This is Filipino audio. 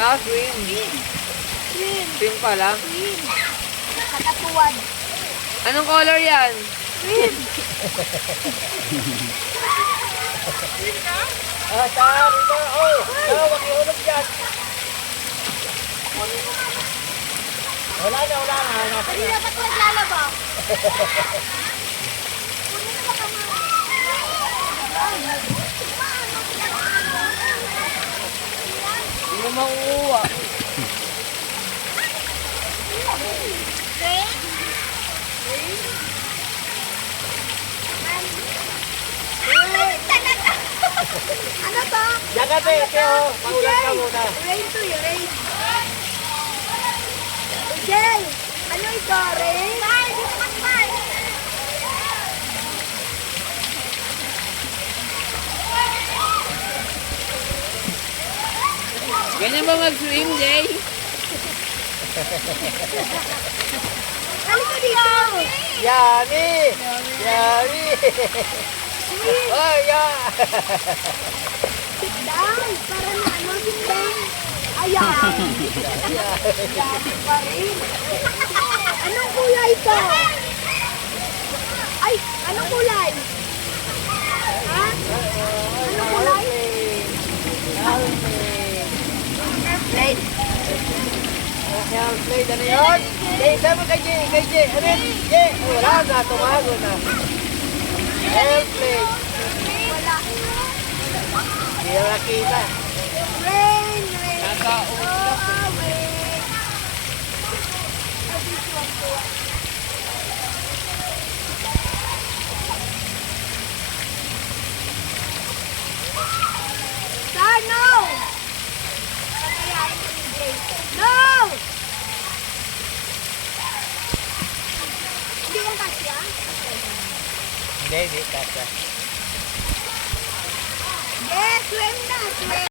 Ah, swim. Swim. Swim. Swim pala. Swim. Nakatuwad. Anong color yan? Swim. Ah, saan? Ito. Oh, wag ihulog dyan. Wala na. Nasa Hindi na. dapat naglalaba. Kunin na baka Hindi mo makukuha. Rain? Ano to? Diyan ka, te. Teo, paulan ka muna. Rain to you, rain. Jel, ano ito? Rain? Ganyan ba mag-swim, Jay? Halika dito. Yummy! Yummy! Oh, yeah! Sit down. Para na ano, sit down. Ayan. Dati pa rin. Anong kulay ito? Ay, anong kulay? Ha? Anong kulay? Airplane. Airplane, ano yun? Jay, sabi mo kay Jay, ano yun? Jay, wala na, tumago na. Airplane. Wala. Hindi na nakita. Rain, rain. Nasa Away. Sir, no! No! Hindi yan kasya? Hindi, kasa. Yes, swim na, swim.